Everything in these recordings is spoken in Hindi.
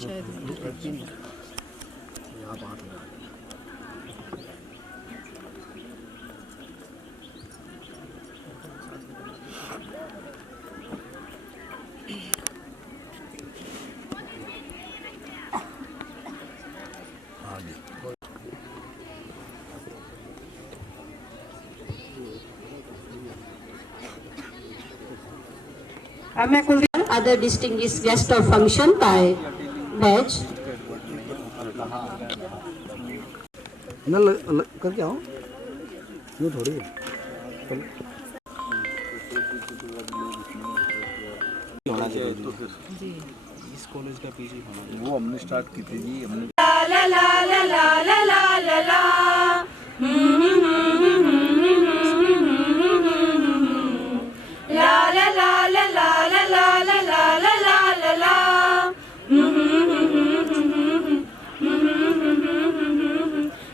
शायद Other distinguished guest of function by badge. करके आओ, यूँ थोड़ी है। होना चाहिए तो फिर जी इस कॉलेज का पीजी होना चाहिए। वो हमने स्टार्ट की थी जी, हमने ला ला ला ला ला ला ला ला ला ला ला ला ला ला ला ला ला ला ला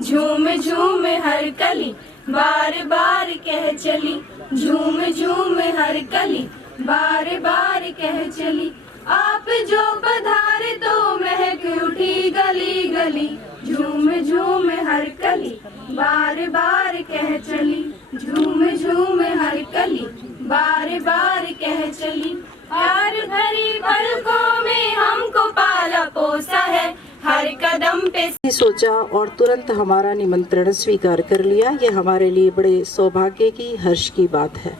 झूम झूम हर कली बार बार कह चली, झूम झूम हर कली बार बार कह चली, आप जो पधारे तो महक उठी गली गली, झूम झूम हर कली बार बार कह चली, झूम झूम हर कली बार बार कह चली, प्यार भरी पलकों में हमको पाला पोसा है, हर कदम पे सोचा और तुरंत हमारा निमंत्रण स्वीकार कर लिया। ये हमारे लिए बड़े सौभाग्य की, हर्ष की बात है।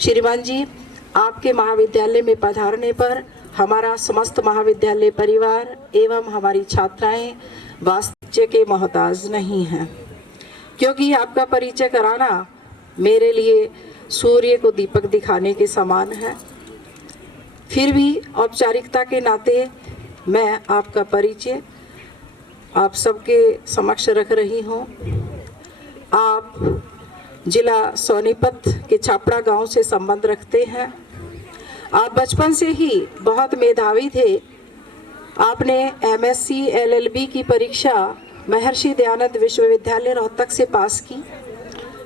श्रीमान जी, आपके महाविद्यालय में पधारने पर हमारा समस्त महाविद्यालय परिवार एवं हमारी छात्राएं वास्तव के मोहताज नहीं हैं, क्योंकि आपका परिचय कराना मेरे लिए सूर्य को दीपक दिखाने के समान है। फिर भी औपचारिकता के नाते मैं आपका परिचय आप सबके समक्ष रख रही हूँ। आप जिला सोनीपत के छापड़ा गांव से संबंध रखते हैं। आप बचपन से ही बहुत मेधावी थे। आपने एमएससी एलएलबी की परीक्षा महर्षि दयानंद विश्वविद्यालय रोहतक से पास की।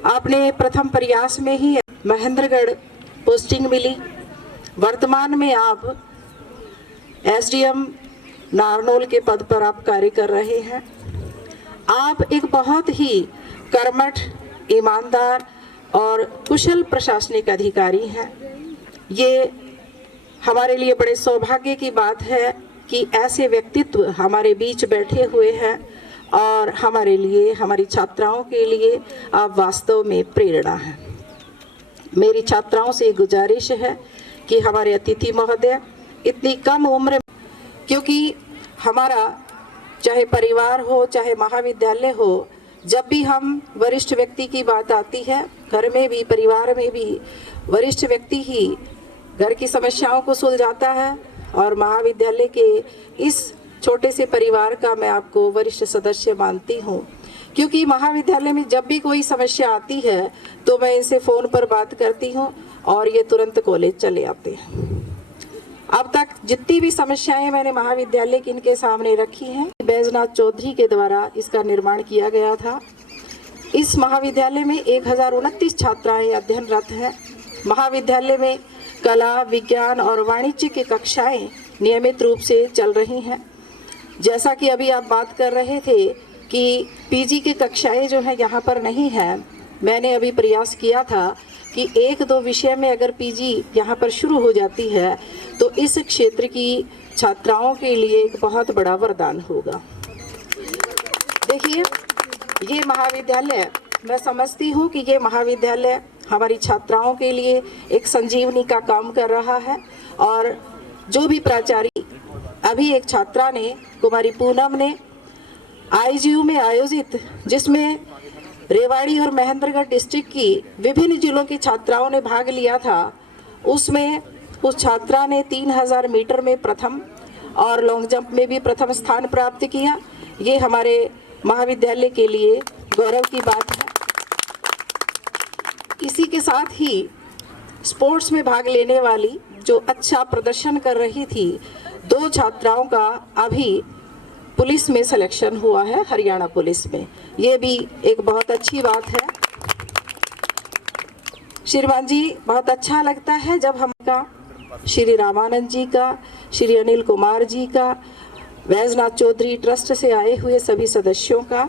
आपने प्रथम प्रयास में ही महेंद्रगढ़ पोस्टिंग मिली। वर्तमान में आप एसडीएम नारनौल के पद पर आप कार्य कर रहे हैं। आप एक बहुत ही कर्मठ, ईमानदार और कुशल प्रशासनिक अधिकारी हैं। ये हमारे लिए बड़े सौभाग्य की बात है कि ऐसे व्यक्तित्व हमारे बीच बैठे हुए हैं और हमारे लिए, हमारी छात्राओं के लिए आप वास्तव में प्रेरणा हैं। मेरी छात्राओं से गुजारिश है कि हमारे अतिथि महोदय इतनी कम उम्र, क्योंकि हमारा चाहे परिवार हो चाहे महाविद्यालय हो, जब भी हम वरिष्ठ व्यक्ति की बात आती है, घर में भी परिवार में भी वरिष्ठ व्यक्ति ही घर की समस्याओं को सुलझाता है। और महाविद्यालय के इस छोटे से परिवार का मैं आपको वरिष्ठ सदस्य मानती हूँ, क्योंकि महाविद्यालय में जब भी कोई समस्या आती है तो मैं इनसे फ़ोन पर बात करती हूँ और ये तुरंत कॉलेज चले आते हैं। अब तक जितनी भी समस्याएं मैंने महाविद्यालय की इनके सामने रखी हैं, बैजनाथ चौधरी के द्वारा इसका निर्माण किया गया था। इस महाविद्यालय में 1029 छात्राएं अध्ययनरत हैं। महाविद्यालय में कला, विज्ञान और वाणिज्य की कक्षाएं नियमित रूप से चल रही हैं। जैसा कि अभी आप बात कर रहे थे कि पीजी की कक्षाएं जो है यहाँ पर नहीं है, मैंने अभी प्रयास किया था कि 1-2 विषय में अगर पीजी यहाँ पर शुरू हो जाती है तो इस क्षेत्र की छात्राओं के लिए एक बहुत बड़ा वरदान होगा। देखिए, ये महाविद्यालय, मैं समझती हूँ कि ये महाविद्यालय हमारी छात्राओं के लिए एक संजीवनी का काम कर रहा है। और जो भी प्राचार्य, अभी एक छात्रा ने, कुमारी पूनम ने आईजीयू में आयोजित, जिसमें रेवाड़ी और महेंद्रगढ़ डिस्ट्रिक्ट की विभिन्न जिलों की छात्राओं ने भाग लिया था, उसमें उस छात्रा ने 3000 मीटर में प्रथम और लॉन्ग जंप में भी प्रथम स्थान प्राप्त किया। ये हमारे महाविद्यालय के लिए गौरव की बात है। इसी के साथ ही स्पोर्ट्स में भाग लेने वाली जो अच्छा प्रदर्शन कर रही थी, 2 छात्राओं का अभी पुलिस में सिलेक्शन हुआ है, हरियाणा पुलिस में। ये भी एक बहुत अच्छी बात है। श्रीमान जी, बहुत अच्छा लगता है जब हम का, श्री रामानंद जी का, श्री अनिल कुमार जी का वैजनाथ चौधरी ट्रस्ट से आए हुए सभी सदस्यों का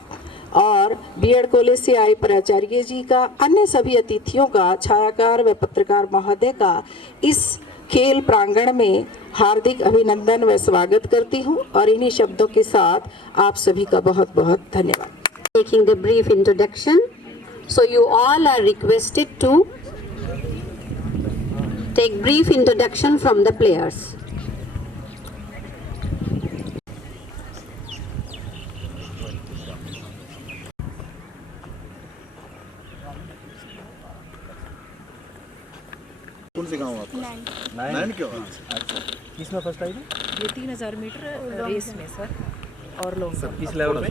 और बीएड कॉलेज से आए प्राचार्य जी का, अन्य सभी अतिथियों का, छायाकार व पत्रकार महोदय का इस खेल प्रांगण में हार्दिक अभिनंदन व स्वागत करती हूं और इन्हीं शब्दों के साथ आप सभी का बहुत बहुत धन्यवाद। Taking the brief introduction, so you all are requested to take brief introduction from the players. कौन से गाँव आपका? नारायण क्यों? अच्छा, किसमें फर्स्ट आई थी? ये 3000 मीटर रेस में सर और लॉन्ग सर किस लेवल पे?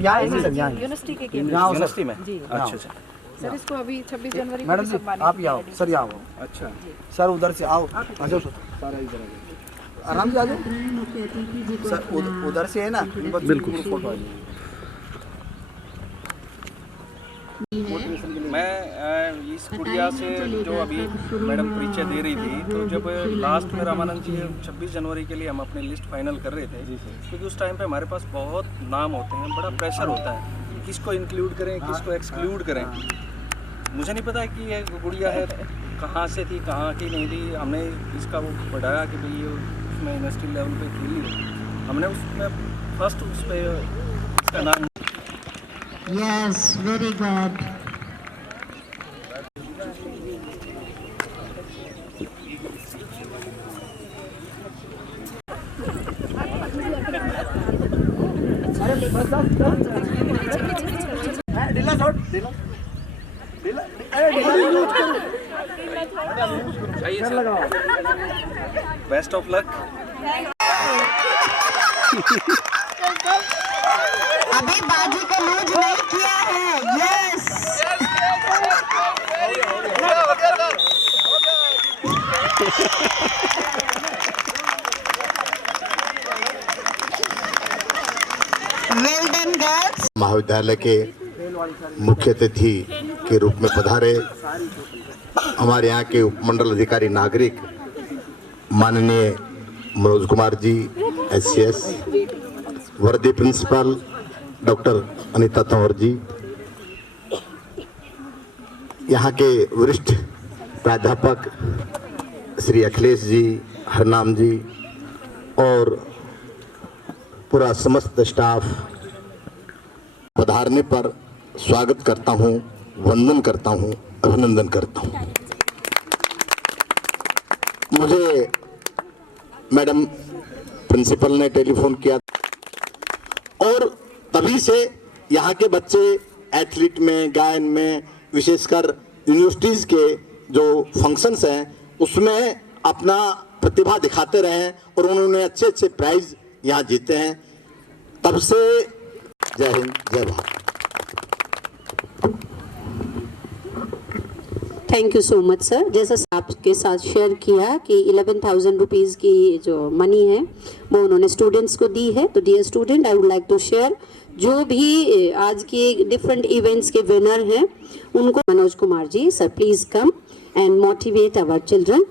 यहाँ यहाँ यूनिवर्सिटी के गेम यूनिवर्सिटी में? जी। अच्छा अच्छा। सर इसको अभी 26 जनवरी मैडम को जी सम्मानित आप यहाँ आओ, किया सर यहाँ आओ। अच्छा सर उधर से आओ, आ जाओ सर, सारा इधर आ जाओ, आराम से आ जाओ सर, उधर से है ना, बिल्कुल फोटो आ जाए। मैं इस गुड़िया से जो अभी मैडम परिचय दे रही थी, तो जब लास्ट में रामानंद जी 26 जनवरी के लिए हम अपनी लिस्ट फाइनल कर रहे थे, क्योंकि उस टाइम पे हमारे पास बहुत नाम होते हैं, बड़ा प्रेशर होता है, किसको इंक्लूड करें किसको एक्सक्लूड करें। मुझे नहीं पता कि ये गुड़िया है कहाँ से थी कहाँ की नहीं थी। हमने इसका वो बढ़ाया कि भाई ये उसमें यूनिवर्सिटी लेवल पे खेली, हमने उसमें फर्स्ट उस पर इसका नाम। Yes, very good. ढीला शॉट, ढीला ढीला, अरे ढीला यूज करो, सही लगाओ। Best of luck. अभी बाजी को लूज नहीं किया है। यस। Well done girls. महाविद्यालय के मुख्य अतिथि के रूप में पधारे हमारे यहाँ के उपमंडल अधिकारी नागरिक माननीय मनोज कुमार जी SCS, वर्दी प्रिंसिपल डॉक्टर अनीता तंवर जी, यहाँ के वरिष्ठ प्राध्यापक श्री अखिलेश जी, हरनाम जी और पूरा समस्त स्टाफ, पधारने पर स्वागत करता हूँ, वंदन करता हूँ, अभिनंदन करता हूँ। मुझे मैडम प्रिंसिपल ने टेलीफोन किया और तभी से यहाँ के बच्चे एथलीट में, गायन में, विशेषकर यूनिवर्सिटीज़ के जो फंक्शंस हैं उसमें अपना प्रतिभा दिखाते रहे हैं और उन्होंने अच्छे अच्छे प्राइज यहाँ जीते हैं। तब से जय हिंद, जय Bharat. Thank you so much sir. जैसा आपके साथ शेयर किया कि 11,000 रुपीज़ की जो मनी है वो उन्होंने स्टूडेंट्स को दी है। तो dear student, I would like to share जो भी आज की डिफरेंट इवेंट्स के विनर हैं उनको। Manoj Kumar ji, sir please come and motivate our children.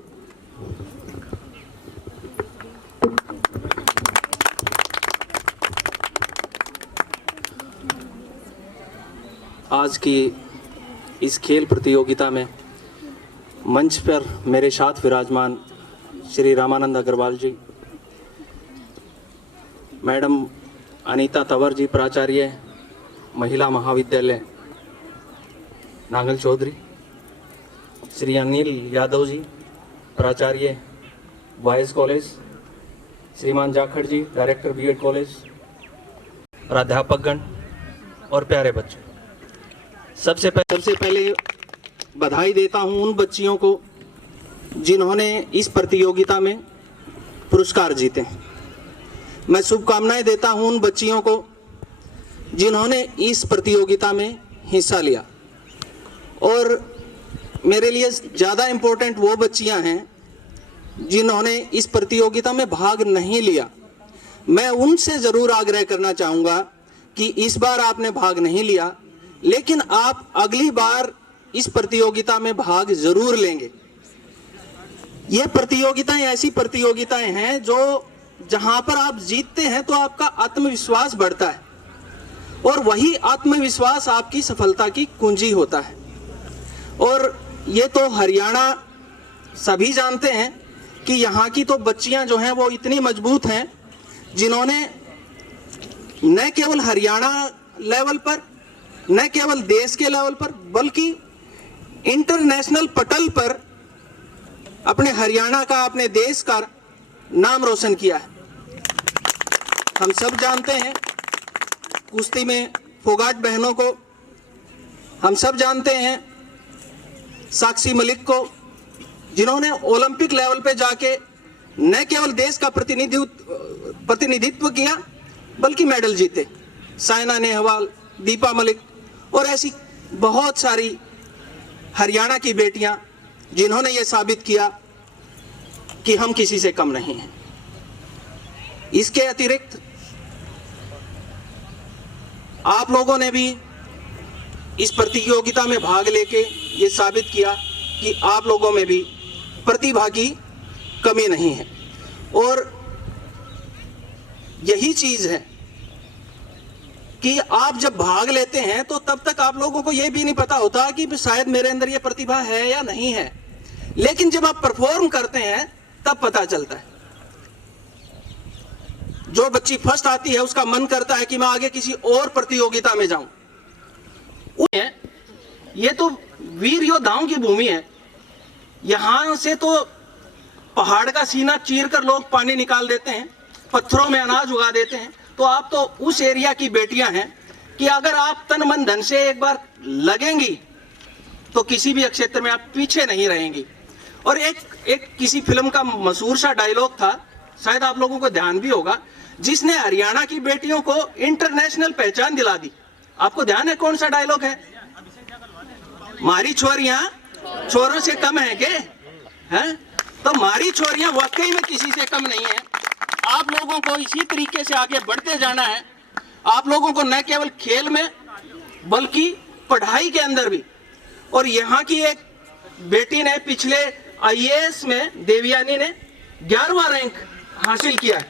आज की इस खेल प्रतियोगिता में मंच पर मेरे साथ विराजमान श्री रामानंद अग्रवाल जी, मैडम अनीता तंवर जी, प्राचार्य महिला महाविद्यालय नांगल चौधरी, श्री अनिल यादव जी, प्राचार्य बॉयज कॉलेज, श्रीमान जाखड़ जी, डायरेक्टर बीएड कॉलेज, प्राध्यापकगण और प्यारे बच्चों, सबसे पहले बधाई देता हूं उन बच्चियों को जिन्होंने इस प्रतियोगिता में पुरस्कार जीते हैं। मैं शुभकामनाएं देता हूं उन बच्चियों को जिन्होंने इस प्रतियोगिता में हिस्सा लिया। और मेरे लिए ज़्यादा इम्पोर्टेंट वो बच्चियां हैं जिन्होंने इस प्रतियोगिता में भाग नहीं लिया। मैं उनसे ज़रूर आग्रह करना चाहूँगा कि इस बार आपने भाग नहीं लिया, लेकिन आप अगली बार इस प्रतियोगिता में भाग जरूर लेंगे। ये प्रतियोगिताएं ऐसी प्रतियोगिताएं हैं जो जहां पर आप जीतते हैं तो आपका आत्मविश्वास बढ़ता है और वही आत्मविश्वास आपकी सफलता की कुंजी होता है। और ये तो हरियाणा सभी जानते हैं कि यहाँ की तो बच्चियां जो हैं वो इतनी मजबूत हैं, जिन्होंने न केवल हरियाणा लेवल पर, न केवल देश के लेवल पर, बल्कि इंटरनेशनल पटल पर अपने हरियाणा का, अपने देश का नाम रोशन किया है। हम सब जानते हैं कुश्ती में फोगाट बहनों को, हम सब जानते हैं साक्षी मलिक को, जिन्होंने ओलंपिक लेवल पे जाके न केवल देश का प्रतिनिधित्व किया बल्कि मेडल जीते। साइना नेहवाल, दीपा मलिक और ऐसी बहुत सारी हरियाणा की बेटियां जिन्होंने ये साबित किया कि हम किसी से कम नहीं हैं। इसके अतिरिक्त आप लोगों ने भी इस प्रतियोगिता में भाग लेके ये साबित किया कि आप लोगों में भी प्रतिभा की कमी नहीं है। और यही चीज है कि आप जब भाग लेते हैं तो तब तक आप लोगों को यह भी नहीं पता होता कि शायद मेरे अंदर ये प्रतिभा है या नहीं है, लेकिन जब आप परफॉर्म करते हैं तब पता चलता है। जो बच्ची फर्स्ट आती है उसका मन करता है कि मैं आगे किसी और प्रतियोगिता में जाऊं। ये तो वीर योद्धाओं की भूमि है। यहां से तो पहाड़ का सीना चीरकर लोग पानी निकाल देते हैं, पत्थरों में अनाज उगा देते हैं। तो आप तो उस एरिया की बेटियां हैं कि अगर आप तन मन धन से एक बार लगेंगी तो किसी भी क्षेत्र में आप पीछे नहीं रहेंगी। और एक किसी फिल्म का मशहूर सा डायलॉग था, शायद आप लोगों को ध्यान भी होगा, जिसने हरियाणा की बेटियों को इंटरनेशनल पहचान दिला दी। आपको ध्यान है कौन सा डायलॉग है? मारी छोरियां छोरों से कम है के हैं? तो मारी छोरियां वाकई में किसी से कम नहीं है। आप लोगों को इसी तरीके से आगे बढ़ते जाना है। आप लोगों को न केवल खेल में बल्कि पढ़ाई के अंदर भी। और यहाँ की एक बेटी ने पिछले IAS में, देवयानी ने 11वां रैंक हासिल किया है।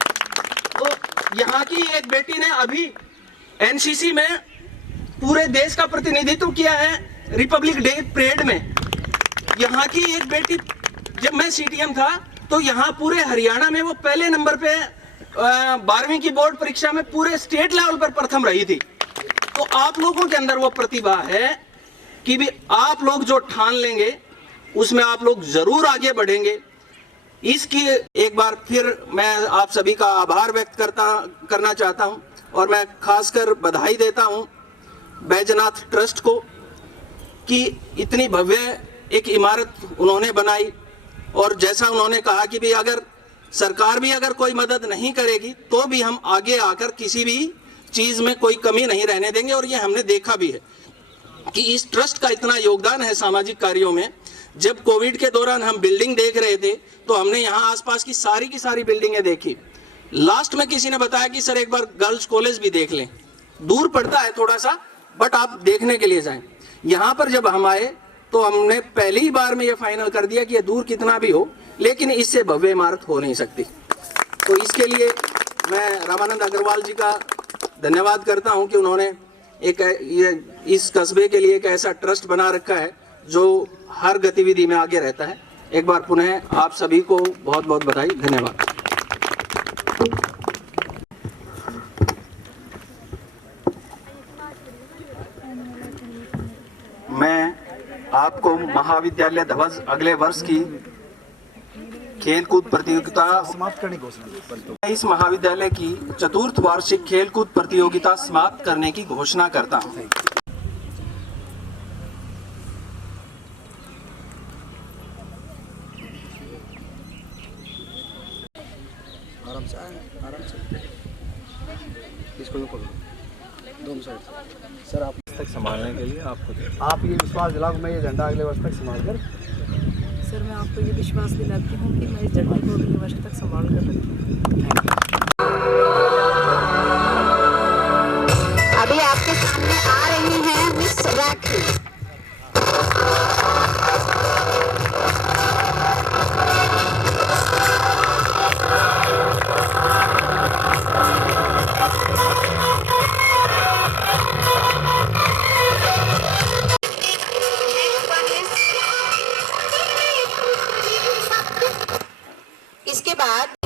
तो यहाँ की एक बेटी ने अभी NCC में पूरे देश का प्रतिनिधित्व किया है रिपब्लिक डे परेड में। यहाँ की एक बेटी, जब मैं CTM था तो यहाँ पूरे हरियाणा में वो पहले नंबर पे 12वीं की बोर्ड परीक्षा में पूरे स्टेट लेवल पर प्रथम रही थी। तो आप लोगों के अंदर वो प्रतिभा है कि भी आप लोग जो ठान लेंगे उसमें आप लोग जरूर आगे बढ़ेंगे। इसकी एक बार फिर मैं आप सभी का आभार व्यक्त करना चाहता हूं और मैं खासकर बधाई देता हूं बैजनाथ ट्रस्ट को कि इतनी भव्य एक इमारत उन्होंने बनाई। और जैसा उन्होंने कहा कि भी अगर सरकार भी अगर कोई मदद नहीं करेगी तो भी हम आगे आकर किसी भी चीज में कोई कमी नहीं रहने देंगे। और ये हमने देखा भी है कि इस ट्रस्ट का इतना योगदान है सामाजिक कार्यों में। जब कोविड के दौरान हम बिल्डिंग देख रहे थे तो हमने यहाँ आसपास की सारी बिल्डिंगें देखी। लास्ट में किसी ने बताया कि सर एक बार गर्ल्स कॉलेज भी देख लें, दूर पड़ता है थोड़ा सा, बट आप देखने के लिए जाएं। यहाँ पर जब हम आए तो हमने पहली बार में ये फाइनल कर दिया कि ये दूर कितना भी हो लेकिन इससे भव्य इमारत हो नहीं सकती। तो इसके लिए मैं रामानंद अग्रवाल जी का धन्यवाद करता हूं कि उन्होंने इस कस्बे के लिए एक ऐसा ट्रस्ट बना रखा है जो हर गतिविधि में आगे रहता है। एक बार पुनः आप सभी को बहुत बहुत बधाई, धन्यवाद। मैं आपको महाविद्यालय ध्वज अगले वर्ष की खेलकूद प्रतियोगिता समाप्त करने की घोषणा, इस महाविद्यालय की चतुर्थ वार्षिक खेलकूद प्रतियोगिता समाप्त करने की घोषणा करता हूं। आराम से आराम से इसको भी पकड़ो दोनों साइड। सर आप तक संभालने के लिए आपको आप ये विश्वास दिलाओ, मैं ये झंडा अगले वर्ष तक संभाल कर। सर मैं आपको ये विश्वास दिलाती हूँ कि मैं इस झंडे को अगले वर्ष तक संभाल कर रखूँगी। अभी आपके सामने आ रही हैं मिस राखी। बाद